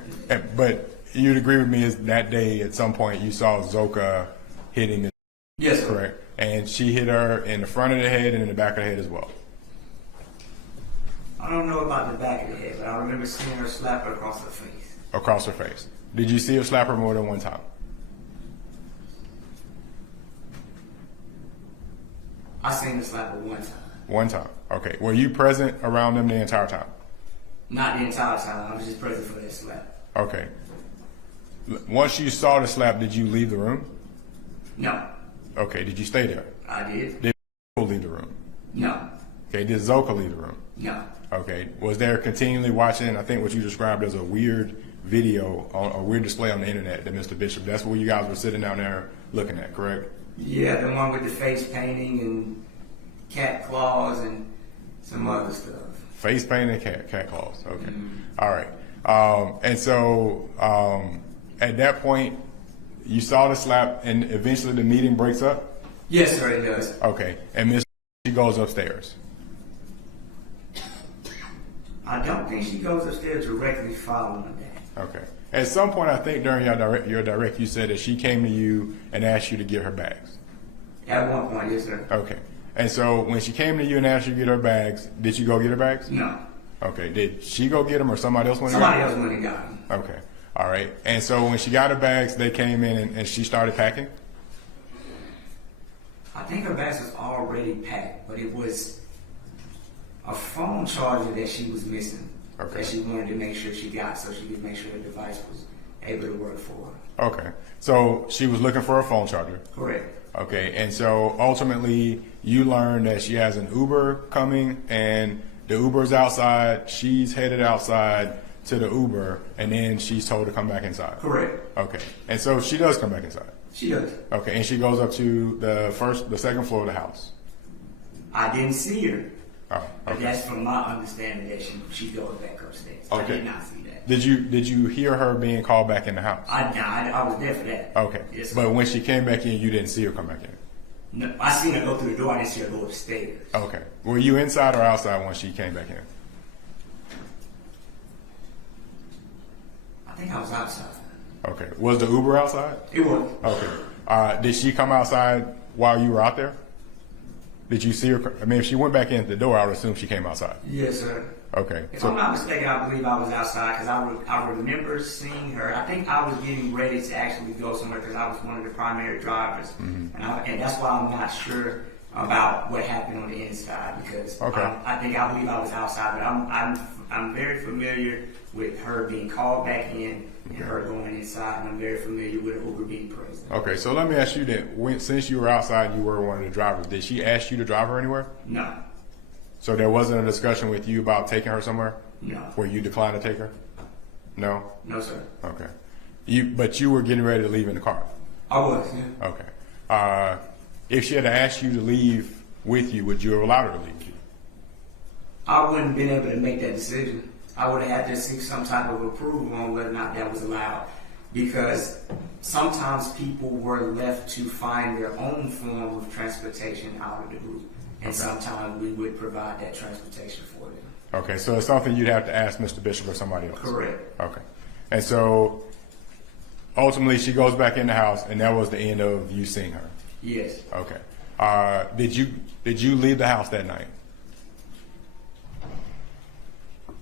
But you'd agree with me is that day at some point you saw Zoka hitting the Yes, sir. correct? And she hit her in the front of the head and in the back of the head as well. I don't know about the back of the head, but I remember seeing her slap her across her face. Across her face. Did you see her slap her more than one time? I seen her slap her one time. One time. Okay. Were you present around them the entire time? Not the entire time. I was just present for that slap. Okay. Once you saw the slap, did you leave the room? No, Okay. Did you stay there? I did. Did Zoka leave the room? No, Okay. Did Zoka leave the room? no. Okay. Was there continually watching, I think what you described as a weird video, a weird display on the internet that Mr. Bishop, that's where you guys were sitting down there looking at, correct? Yeah, the one with the face painting and cat claws and some other stuff. Face paint and cat claws. Okay. All right. And so at that point, you saw the slap and eventually the meeting breaks up? Yes, sir, it does. Okay. And Miss she goes upstairs. I don't think she goes upstairs directly following that. Okay. At some point, I think during your direct, you said that she came to you and asked you to get her bags. At one point, yes, sir. Okay. And so when she came to you and asked you to get her bags, did you go get her bags? No. Okay. Did she go get them or somebody else went Somebody and got else went and got them. them? Okay. All right. And so when she got her bags, they came in and she started packing? I think her bags was already packed, but it was a phone charger that she was missing. Okay. That she wanted to make sure she got so she could make sure her device was able to work for her. Okay. So she was looking for a phone charger. Correct. Okay. And so ultimately you learned that she has an Uber coming and the Uber's outside. She's headed outside to the Uber and then she's told to come back inside. Correct. Okay. And so she does come back inside. She does. Okay. And she goes up to the second floor of the house. I didn't see her. Oh, But okay. that's from my understanding that she goes back upstairs. I Okay. did not see that. Did you hear her being called back in the house? I was there for that. Okay. Yes, sir. But when she came back in, you didn't see her come back in. No, I seen her go through the door. I didn't see her go upstairs. Okay. Were you inside or outside when she came back in? I think I was outside. Okay. Was the Uber outside? It was. Okay. Did she come outside while you were out there? Did you see her? I mean, if she went back in the door, I would assume she came outside. Yes, sir. Okay. If I'm not mistaken, I believe I was outside because I remember seeing her. I think I was getting ready to actually go somewhere because I was one of the primary drivers, and that's why I'm not sure about what happened on the inside because Okay. I believe I was outside, but I'm very familiar with her being called back in and her going inside, and I'm very familiar with Uber being present. Okay. So let me ask you then, since you were outside and you were one of the drivers, did she ask you to drive her anywhere? No, So there wasn't a discussion with you about taking her somewhere no, where you declined to take her? No? no, sir. Okay. But you were getting ready to leave in the car? I was. Yeah. Okay. If she had asked you to leave with you, would you have allowed her to leave with you? I wouldn't have been able to make that decision. I would have had to seek some type of approval on whether or not that was allowed. Because sometimes people were left to find their own form of transportation out of the group. And sometimes we would provide that transportation for them. Okay, so it's something you'd have to ask Mr. Bishop or somebody else. Correct. Okay. And so ultimately she goes back in the house and that was the end of you seeing her. Yes. Okay. Did you leave the house that night?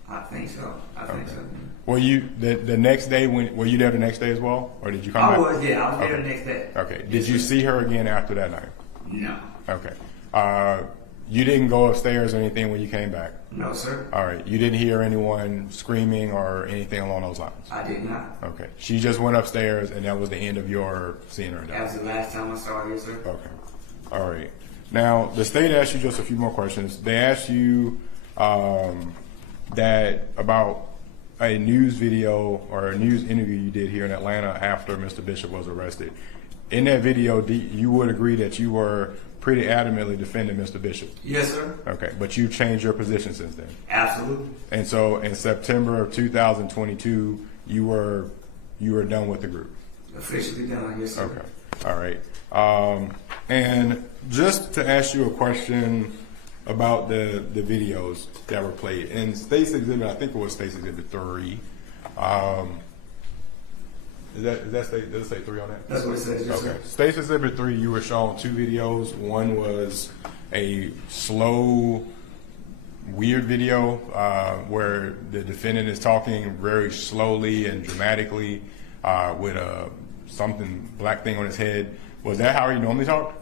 I think so. I think so. Were you the next day were you there the next day as well? Or did you come back? I was there Okay. the next day. Okay. Did you see her again after that night? No. Okay. You didn't go upstairs or anything when you came back? No, sir. All right. You didn't hear anyone screaming or anything along those lines? I did not. Okay. She just went upstairs and that was the end of your seeing her. That was the last time I saw her, yes, sir. Okay. All right. Now, the state asked you just a few more questions. They asked you that about a news video or a news interview you did here in Atlanta after Mr. Bishop was arrested. In that video, you would agree that you were pretty adamantly defending Mr. Bishop. Yes, sir. Okay, but you changed your position since then. Absolutely. And so in September of 2022, you were done with the group. Officially done, yes, sir. Okay. All right. And just to ask you a question about the videos that were played. In State's Exhibit, I think it was State's Exhibit 3. Does it say 3 on that? That's what it says, yes, Okay. sir. State's Exhibit 3, you were shown 2 videos. One was a slow, weird video where the defendant is talking very slowly and dramatically with something black thing on his head. Was that how he normally talked?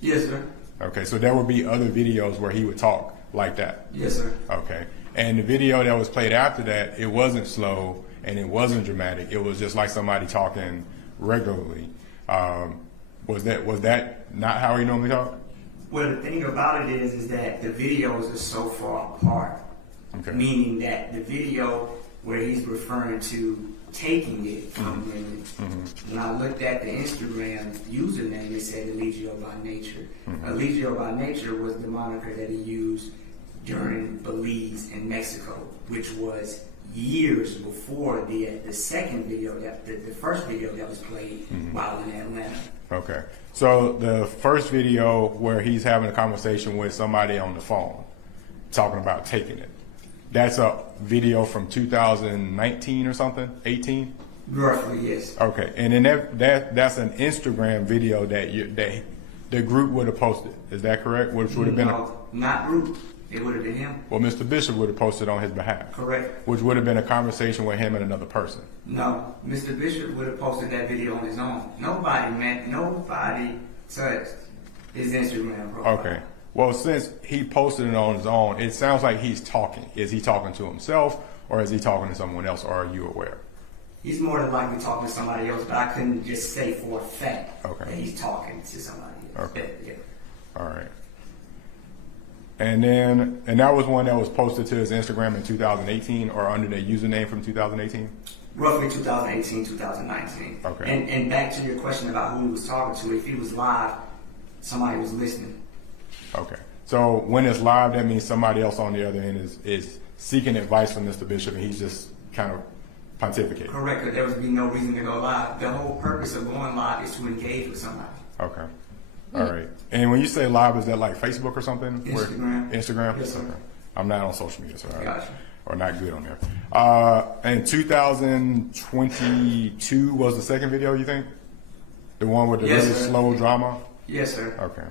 Yes, sir. Okay, so there would be other videos where he would talk like that. Yes, sir. Okay, and the video that was played after that, it wasn't slow and it wasn't dramatic. It was just like somebody talking regularly. Was that not how he normally talked? Well, the thing about it is that the videos are so far apart. Okay. Meaning that the video where he's referring to taking it from women, when I looked at the Instagram username, it said Eligio by Nature. Eligio by Nature was the moniker that he used during Belize and Mexico, which was years before the second video, the first video that was played while in Atlanta. Okay, so the first video where he's having a conversation with somebody on the phone, talking about taking it, that's a video from 2019 or something, 18? Roughly, yes. Okay, and then that's an Instagram video that the group would have posted. Is that correct? Which would have been not group. It would have been him. Well, Mr. Bishop would have posted on his behalf. Correct. Which would have been a conversation with him and another person. No, Mr. Bishop would have posted that video on his own. Nobody touched his Instagram profile. Okay. Well, since he posted it on his own, it sounds like he's talking. Is he talking to himself or is he talking to someone else, or are you aware? He's more than likely talking to somebody else, but I couldn't just say for a fact that he's talking to somebody else. Okay. Yeah. All right. And that was one that was posted to his Instagram in 2018 or under the username from 2018? Roughly 2018, 2019. Okay. And back to your question about who he was talking to, if he was live, somebody was listening. Okay. So when it's live, that means somebody else on the other end is seeking advice from Mr. Bishop, and he's just kind of pontificating. Correct, because there would be no reason to go live. The whole purpose of going live is to engage with somebody. Okay. All right. And when you say live, is that like Facebook or something? Instagram. Instagram? Yes, sir. Okay. I'm not on social media, so Gotcha. or not good on there. And 2022 was the second video, you think? The one with the Yes, really sir. slow drama? Yes, sir. Okay.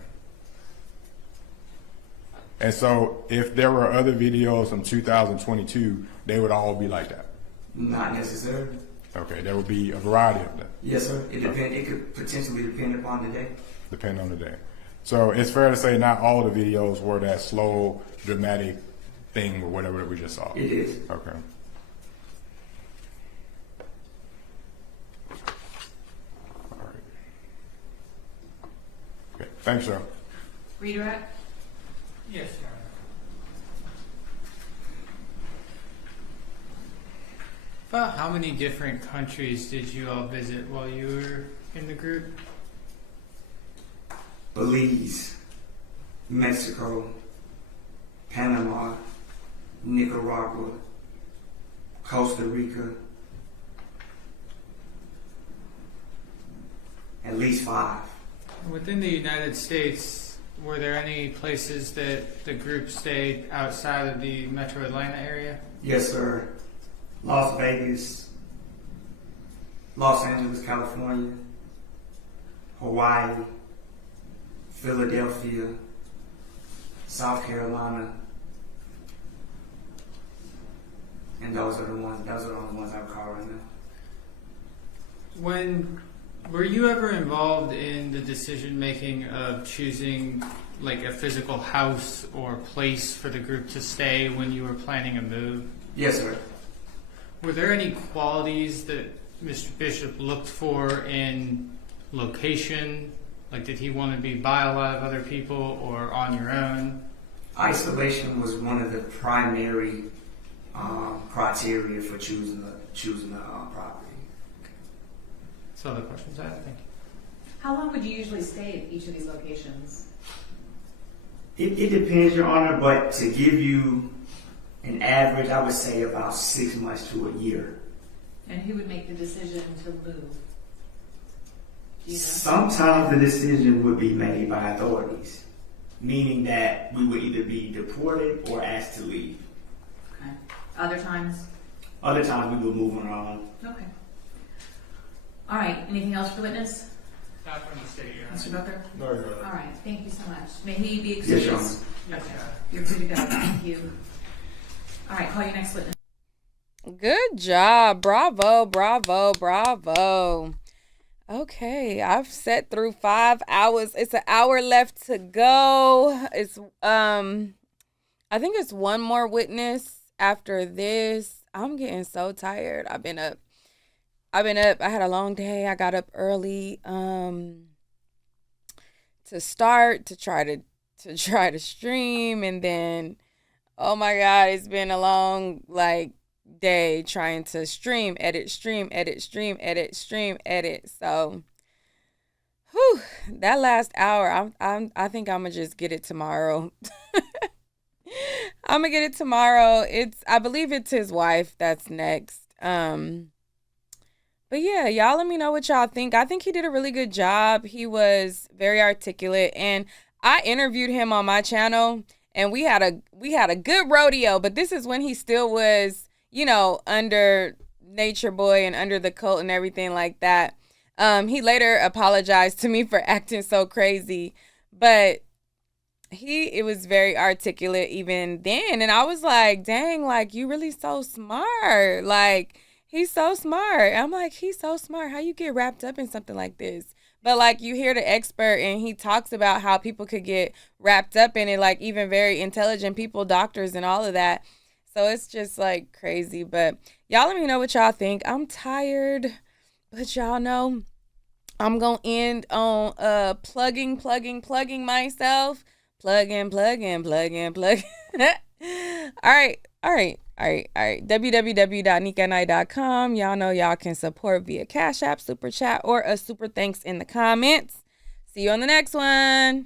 And so if there were other videos from 2022, they would all be like that? Not necessarily. Okay, there would be a variety of them. Yes, sir. It could potentially depend upon the day. Depending on the day. So it's fair to say not all the videos were that slow, dramatic thing or whatever that we just saw. It is. Okay. All right. Okay. Thanks, sir. Redirect? Yes, Your Honor. About how many different countries did you all visit while you were in the group? Belize, Mexico, Panama, Nicaragua, Costa Rica. At least 5. Within the United States, were there any places that the group stayed outside of the Metro Atlanta area? Yes, sir. Las Vegas, Los Angeles, California, Hawaii, Philadelphia, South Carolina, and those are the only ones I recall right now. Were you ever involved in the decision making of choosing like a physical house or place for the group to stay when you were planning a move? Yes, sir. Were there any qualities that Mr. Bishop looked for in location? Like, did he want to be by a lot of other people or on your own? Isolation was one of the primary criteria for choosing the property. So other questions I have? Thank you. How long would you usually stay at each of these locations? It depends, Your Honor, but to give you an average, I would say about 6 months to a year. And who would make the decision to move? Do you know? Sometimes the decision would be made by authorities, meaning that we would either be deported or asked to leave. Okay. Other times? Other times we would move on our own. Okay. All right. Anything else for witness? Not from the state, Your Honor. Mr. Booker? No, you're right. All right. Thank you so much. May he be Yes, Your excused? Honor. Yes, Okay. Your Honor. You're free to go. Thank you. All right. Call your next witness. Good job. Bravo, bravo, bravo. Okay, I've sat through 5 hours. It's an hour left to go. It's I think it's one more witness after this. I'm getting so tired. I've been up. I had a long day. I got up early to start to try to stream, and then oh my God, it's been a long day trying to stream, edit. So, that last hour, I think I'm gonna just get it tomorrow. I'm gonna get it tomorrow. I believe it's his wife that's next. But yeah, y'all let me know what y'all think. I think he did a really good job. He was very articulate, and I interviewed him on my channel, and we had a good rodeo. But this is when he still was, under Natureboy and under the cult and everything like that. He later apologized to me for acting so crazy, but it was very articulate even then. And I was like, dang, you really so smart. He's so smart. I'm like, he's so smart. How you get wrapped up in something like this? But you hear the expert and he talks about how people could get wrapped up in it, even very intelligent people, doctors and all of that. So it's just like crazy. But y'all let me know what y'all think. I'm tired, but y'all know I'm gonna end on plugging myself. Plugging. All right. www.nikanai.com. Y'all know y'all can support via Cash App, Super Chat, or a super thanks in the comments. See you on the next one.